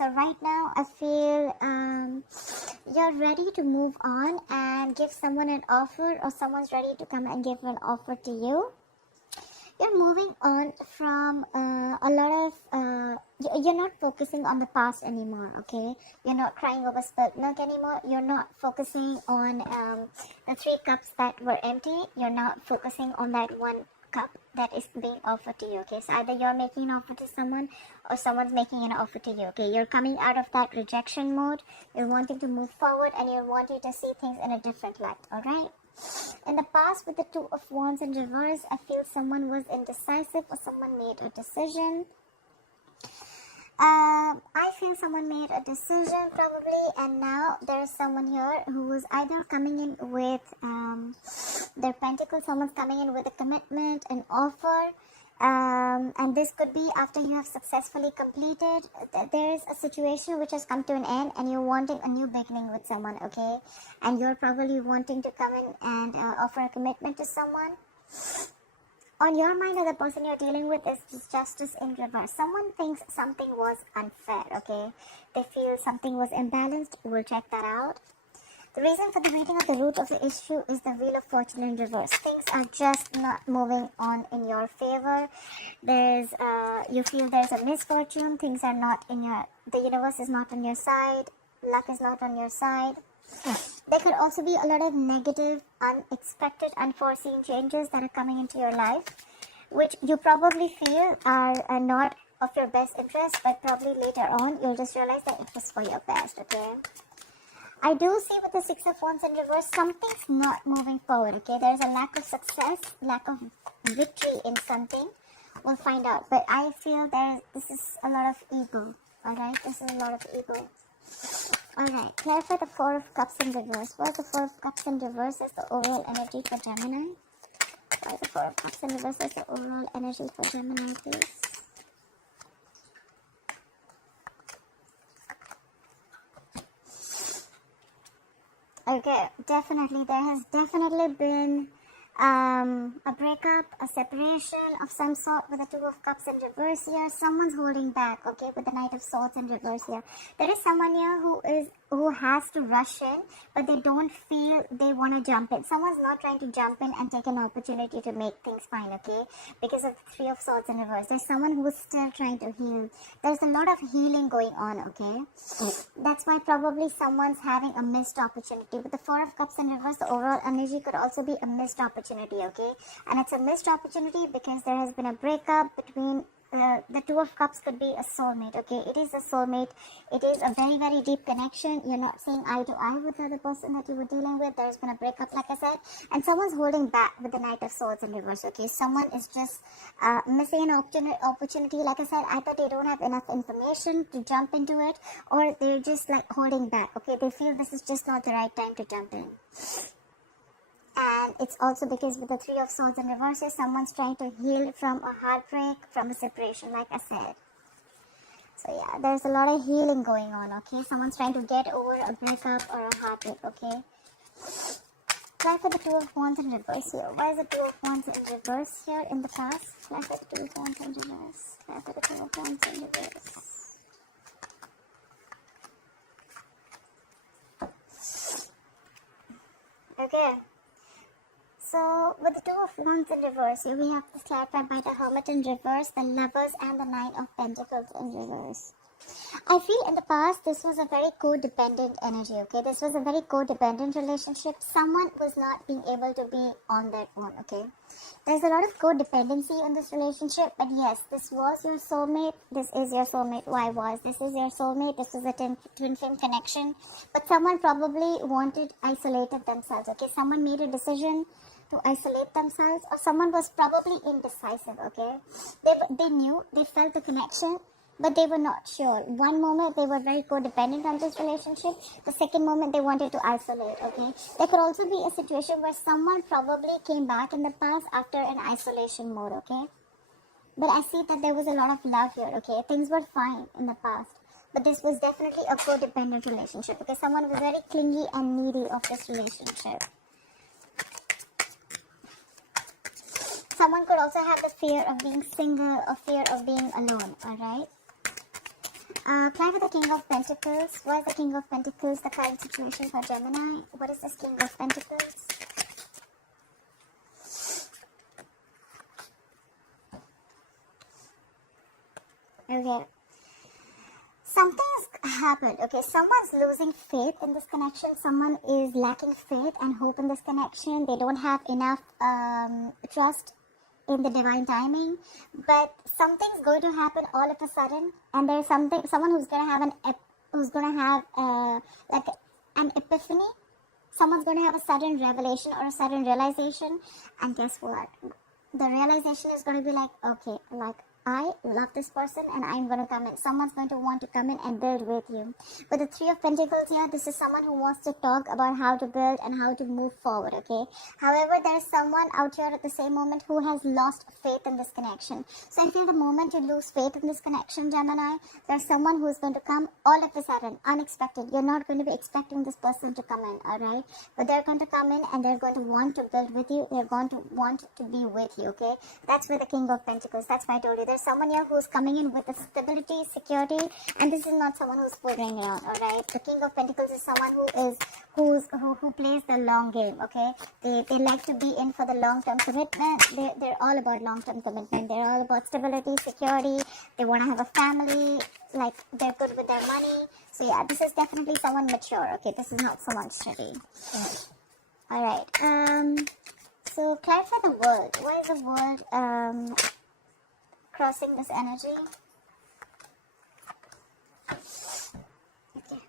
So right now, I feel you're ready to move on and give someone an offer, or someone's ready to come and give an offer to you. You're moving on from a lot of you're not focusing on the past anymore. Okay, you're not crying over spilt milk anymore. You're not focusing on the 3 cups that were empty. You're not focusing on that 1 cup that is being offered to you. Okay, so either you're making an offer to someone, or someone's making an offer to you. Okay, you're coming out of that rejection mode. You're wanting to move forward, and you're wanting to see things in a different light. All right. In the past, with the 2 of Wands in reverse, I feel someone was indecisive, or someone made a decision. I feel someone made a decision probably, and now there is someone here who is either coming in with their pentacles. Someone's coming in with a commitment, an offer. And this could be after you have successfully completed. There is a situation which has come to an end, and you're wanting a new beginning with someone, okay? And you're probably wanting to come in and offer a commitment to someone. On your mind, or the person you're dealing with, is justice in reverse. Someone thinks something was unfair, okay? They feel something was imbalanced. We'll check that out. The reason for the reading of the root of the issue is the Wheel of Fortune in reverse. Things are just not moving on in your favor. You feel there's a misfortune. Things are not in your, the universe is not on your side. Luck is not on your side. There could also be a lot of negative, unexpected, unforeseen changes that are coming into your life, which you probably feel are not of your best interest, but probably later on you'll just realize that it was for your best, okay? I do see with the 6 of Wands in reverse, something's not moving forward, okay? There's a lack of success, lack of victory in something. We'll find out. But I feel this is a lot of ego, alright? This is a lot of ego. Alright, clarify the 4 of Cups in reverse. What is the 4 of Cups in reverse is the overall energy for Gemini? What is the 4 of Cups in reverse is the overall energy for Gemini, please? Okay, definitely. There has definitely been a breakup, a separation of some sort with the 2 of Cups in reverse here. Someone's holding back, okay, with the Knight of Swords in reverse here. There is someone here who has to rush in, but they don't feel they want to jump in. Someone's not trying to jump in and take an opportunity to make things fine, okay, because of the 3 of Swords in reverse. There's someone who is still trying to heal. There's a lot of healing going on, okay. That's why probably someone's having a missed opportunity. With the 4 of Cups in reverse, the overall energy could also be a missed opportunity, okay? And it's a missed opportunity because there has been a breakup between the 2 of Cups. Could be a soulmate, okay? It is a soulmate. It is a very, very deep connection. You're not seeing eye to eye with the other person that you were dealing with. There's been a breakup, like I said, and someone's holding back with the Knight of Swords in reverse, okay? Someone is just missing an opportunity. Like I said, either they don't have enough information to jump into it, or they're just like holding back, okay? They feel this is just not the right time to jump in. And it's also because with the 3 of Swords in reverse, someone's trying to heal from a heartbreak, from a separation, like I said. So yeah, there's a lot of healing going on, okay? Someone's trying to get over a breakup or a heartbreak, okay? Try for the 2 of Wands in reverse here. Why is the 2 of Wands in reverse here in the past? Try for the 2 of Wands in reverse. Try for the 2 of Wands in reverse. Okay. So, with the 2 of Wands in reverse, here we have this clarified by the Hermit in reverse, the Lovers, and the 9 of Pentacles in reverse. I feel in the past, this was a very codependent energy, okay? This was a very codependent relationship. Someone was not being able to be on their own, okay? There's a lot of codependency in this relationship, but yes, this was your soulmate. This is your soulmate. Why was? This is your soulmate. This was a twin flame connection. But someone probably isolated themselves, okay? Someone made a decision to isolate themselves, or someone was probably indecisive, okay? They knew, they felt the connection, but they were not sure. One moment they were very codependent on this relationship, the second moment they wanted to isolate, okay? There could also be a situation where someone probably came back in the past after an isolation mode, okay? But I see that there was a lot of love here, okay? Things were fine in the past, but this was definitely a codependent relationship, because someone was very clingy and needy of this relationship. Someone could also have the fear of being single or fear of being alone, alright? Clarify the King of Pentacles. Why is the King of Pentacles the current situation for Gemini? What is this King of Pentacles? Okay. Something's happened. Okay, someone's losing faith in this connection. Someone is lacking faith and hope in this connection. They don't have enough trust in the divine timing. But something's going to happen all of a sudden, and there's someone who's gonna have like an epiphany. Someone's going to have a sudden revelation or a sudden realization, and guess what? The realization is going to be like, okay, like, I love this person and I'm going to come in. Someone's going to want to come in and build with you. With the Three of Pentacles here, this is someone who wants to talk about how to build and how to move forward, okay? However, there's someone out here at the same moment who has lost faith in this connection. So I feel the moment you lose faith in this connection, Gemini, there's someone who's going to come all of a sudden, unexpected. You're not going to be expecting this person to come in, alright? But they're going to come in and they're going to want to build with you. They're going to want to be with you, okay? That's where the King of Pentacles, that's why I told you. There's someone here who's coming in with a stability, security, and this is not someone who's fooling around, alright? The King of Pentacles is someone who plays the long game, okay? They like to be in for the long-term commitment. They're all about long-term commitment. They're all about stability, security. They want to have a family, like they're good with their money. So yeah, this is definitely someone mature, okay? This is not someone steady. Alright, so clarify the world. Why is the world crossing this energy? Okay.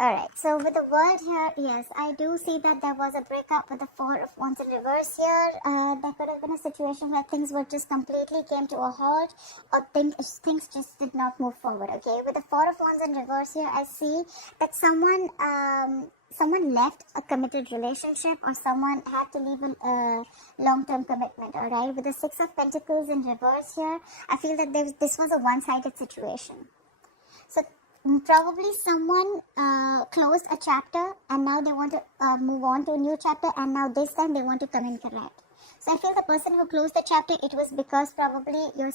Alright, so with the world here, yes, I do see that there was a breakup with the Four of Wands in reverse here. There could have been a situation where things were just completely came to a halt, or things just did not move forward, okay? With the Four of Wands in reverse here, I see that someone left a committed relationship, or someone had to leave a long-term commitment, alright? With the Six of Pentacles in reverse here, I feel that this was a one-sided situation. So probably someone closed a chapter and now they want to move on to a new chapter, and now this time they want to come in correct. So I feel the person who closed the chapter, it was because probably your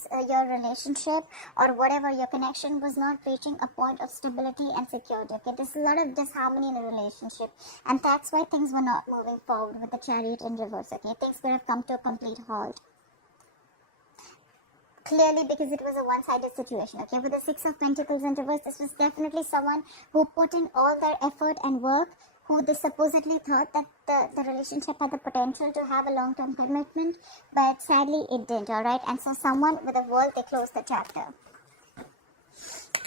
relationship or whatever, your connection was not reaching a point of stability and security. Okay, there's a lot of disharmony in a relationship, and that's why things were not moving forward with the Chariot in reverse. Okay, things could have come to a complete halt. Clearly, because it was a one-sided situation, okay? With the Six of Pentacles in reverse, this was definitely someone who put in all their effort and work, who they supposedly thought that the relationship had the potential to have a long-term commitment, but sadly it didn't, alright? And so someone with the world, they closed the chapter.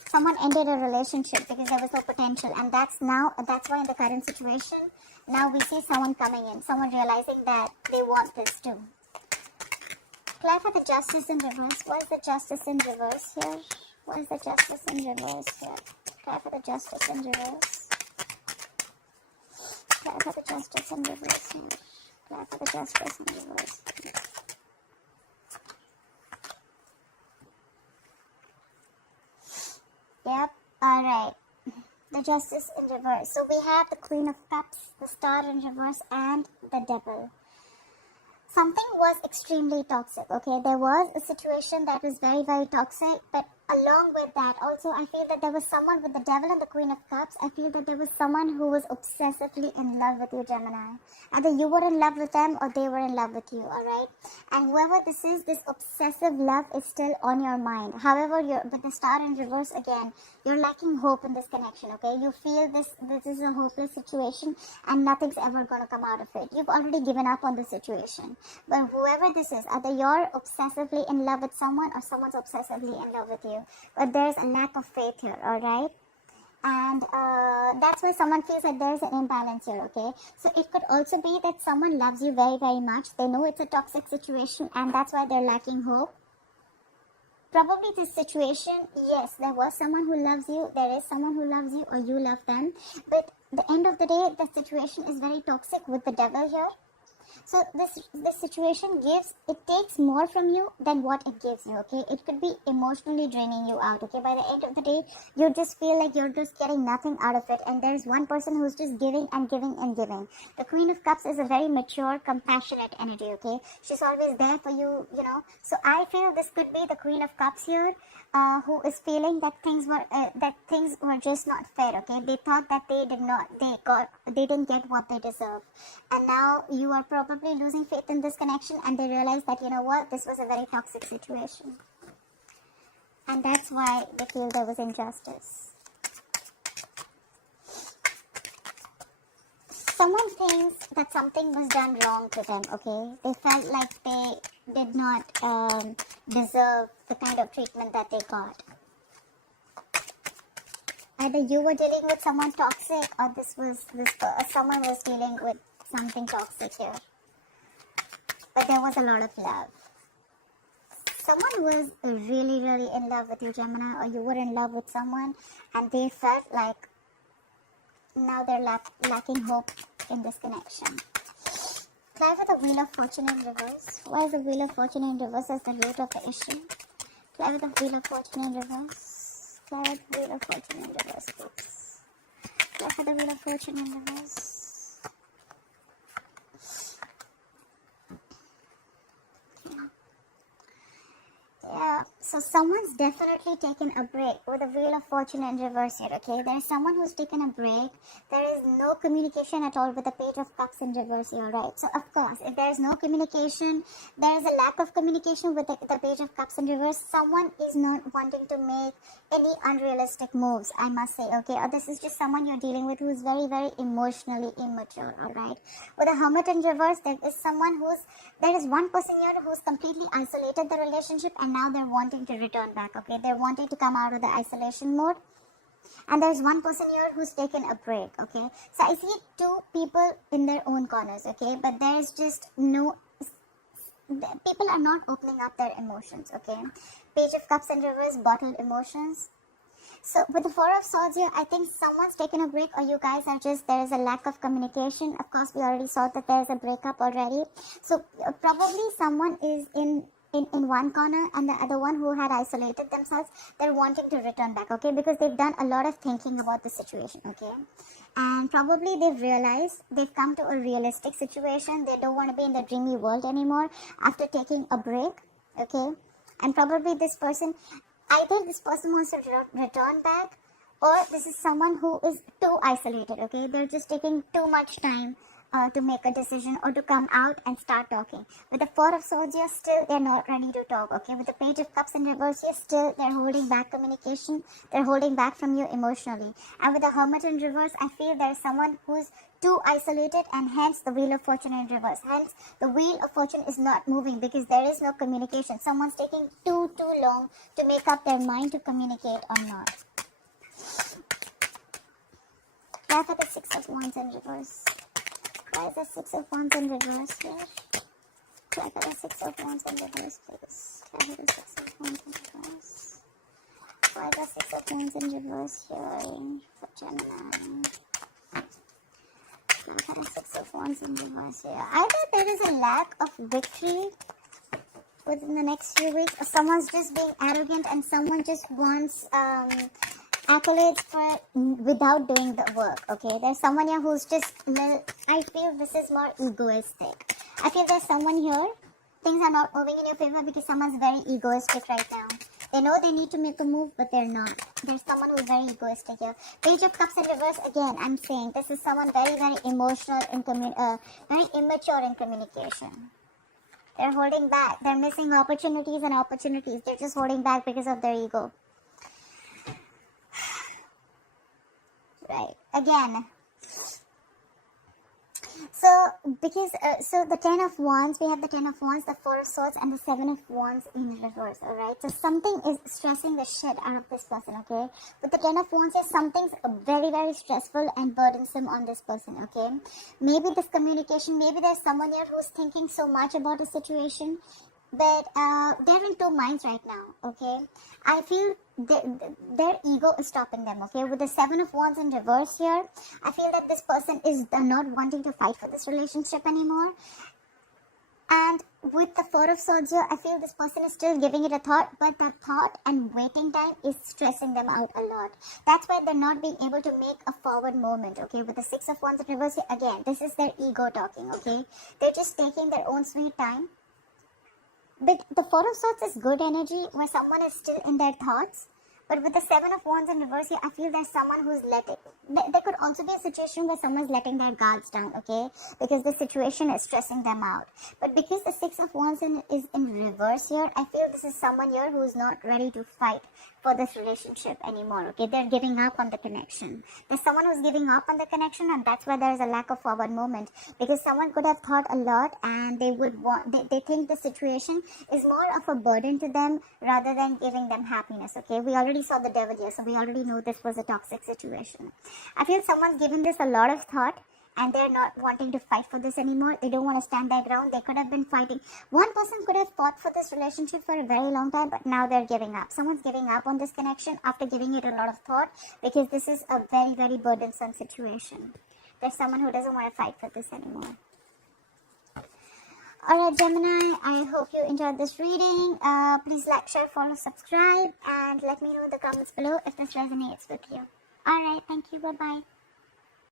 Someone ended a relationship because there was no potential, and that's why in the current situation, now we see someone coming in, someone realizing that they want this too. Clarify the Justice in reverse. What is the Justice in reverse here? What is the Justice in reverse here? Clarify the Justice in reverse. Clarify the Justice in reverse here. Clarify the Justice in reverse. Yep, alright. The Justice in reverse. So we have the Queen of Cups, the Star in reverse, and the Devil. Something was extremely toxic, okay? There was a situation that was very, very toxic, but along with that, also, I feel that there was someone with the Devil and the Queen of Cups. I feel that there was someone who was obsessively in love with you, Gemini. Either you were in love with them or they were in love with you, alright? And whoever this is, this obsessive love is still on your mind. However, with the Star in reverse again, you're lacking hope in this connection, okay? You feel this is a hopeless situation and nothing's ever going to come out of it. You've already given up on the situation. But whoever this is, either you're obsessively in love with someone or someone's obsessively in love with you. But there's a lack of faith here, alright? And that's why someone feels like there's an imbalance here, okay? So it could also be that someone loves you very, very much. They know it's a toxic situation and that's why they're lacking hope. Probably this situation, yes, there was someone who loves you, there is someone who loves you, or you love them. But at the end of the day, the situation is very toxic with the Devil here. So this situation takes more from you than what it gives you, okay? It could be emotionally draining you out, okay? By the end of the day, you just feel like you're just getting nothing out of it, and there's one person who's just giving and giving and giving. The Queen of Cups is a very mature, compassionate energy, okay? She's always there for you, you know. So I feel this could be the Queen of Cups here, who is feeling that things were just not fair, okay? They thought that they didn't get what they deserve, and now you are probably losing faith in this connection, and they realize that, you know what, this was a very toxic situation, and that's why they feel there was injustice. Someone thinks that something was done wrong to them, okay? They felt like they did not deserve the kind of treatment that they got. Either you were dealing with someone toxic, or someone was dealing with something toxic here. But there was a lot of love. Someone was really, really in love with you, Gemini, or you were in love with someone, and they felt like now they're lacking hope in this connection. Clarify the Wheel of Fortune in reverse. Why is the Wheel of Fortune in reverse as the root of the issue? Clarify the Wheel of Fortune in reverse. Clarify the Wheel of Fortune in reverse, please. Clarify the Wheel of Fortune in reverse. Yeah, so someone's definitely taken a break with the Wheel of Fortune in reverse here, okay? There is someone who's taken a break. There is no communication at all with the Page of Cups in reverse here, right? So, of course, if there is no communication, there is a lack of communication with the Page of Cups in reverse. Someone is not wanting to make any unrealistic moves, I must say, okay? Or this is just someone you're dealing with who's very, very emotionally immature, all right? With the Hermit in reverse, there is one person here who's completely isolated the relationship, and now they're wanting to return back, okay? They're wanting to come out of the isolation mode. And there's one person here who's taken a break, okay? So I see two people in their own corners, okay? But there's just people are not opening up their emotions, okay? Page of Cups in reverse, bottled emotions. So with the Four of Swords here, I think someone's taken a break, or you guys are just, there is a lack of communication. Of course, we already saw that there's a breakup already. So probably someone is in one corner, and the other one who had isolated themselves, they're wanting to return back, okay? Because they've done a lot of thinking about the situation, okay? And probably they've realized they've come to a realistic situation. They don't want to be in the dreamy world anymore after taking a break, okay? And probably this person wants to return back, or this is someone who is too isolated, okay? They're just taking too much time to make a decision or to come out and start talking. With the Four of Swords here, still they're not ready to talk, okay? With the Page of Cups in reverse here, still they're holding back communication. They're holding back from you emotionally. And with the Hermit in reverse, I feel there's someone who's too isolated, and hence the Wheel of Fortune in reverse. Hence, the Wheel of Fortune is not moving because there is no communication. Someone's taking too long to make up their mind to communicate or not. Why for the Six of Wands in reverse? Why is the Six of Wands in reverse here? Why for the Six of Wands in reverse, please? Why for the Six of Wands in reverse? Why the Six of Wands in reverse here for Gemini? Six of Wands in reverse here. Either there is a lack of victory within the next few weeks, or someone's just being arrogant and someone just wants accolades without doing the work, okay? There's someone here who's just, I feel this is more egoistic. I feel there's someone here, things are not moving in your favor because someone's very egoistic right now. They know they need to make a move, but they're not. There's someone who's very egoistic here. Page of Cups in reverse, again, I'm saying this is someone very, very emotional and very immature in communication. They're holding back. They're missing opportunities and opportunities. They're just holding back because of their ego. Right. Again. So the Ten of Wands, we have the Ten of Wands, the Four of Swords, and the Seven of Wands in reverse, alright? So something is stressing the shit out of this person, okay? With the Ten of Wands here, something's very, very stressful and burdensome on this person, okay? Maybe this communication, maybe there's someone here who's thinking so much about a situation, but they're in two minds right now, okay? I feel their ego is stopping them, okay? With the Seven of Wands in reverse here, I feel that this person is not wanting to fight for this relationship anymore. And with the Four of Swords here, I feel this person is still giving it a thought, but the thought and waiting time is stressing them out a lot. That's why they're not being able to make a forward movement, okay? With the Six of Wands in reverse here, again, this is their ego talking, okay? They're just taking their own sweet time. But the Four of Swords is good energy where someone is still in their thoughts. But with the Seven of Wands in reverse here, I feel there's someone who's letting... There could also be a situation where someone's letting their guards down, okay? Because the situation is stressing them out. But because the Six of Wands is in reverse here, I feel this is someone here who's not ready to fight for this relationship anymore, okay? They're giving up on the connection. There's someone who's giving up on the connection, and that's why there's a lack of forward movement. Because someone could have thought a lot, and they would want... They think the situation is more of a burden to them rather than giving them happiness, okay? We already saw the Devil here, so we already know this was a toxic situation. I feel someone's given this a lot of thought, and they're not wanting to fight for this anymore. They don't want to stand their ground. They could have been fighting. One person could have fought for this relationship for a very long time, but now they're giving up. Someone's giving up on this connection after giving it a lot of thought, because this is a very, very burdensome situation. There's someone who doesn't want to fight for this anymore. Alright, Gemini, I hope you enjoyed this reading. Please like, share, follow, subscribe, and let me know in the comments below if this resonates with you. Alright, thank you. Bye-bye.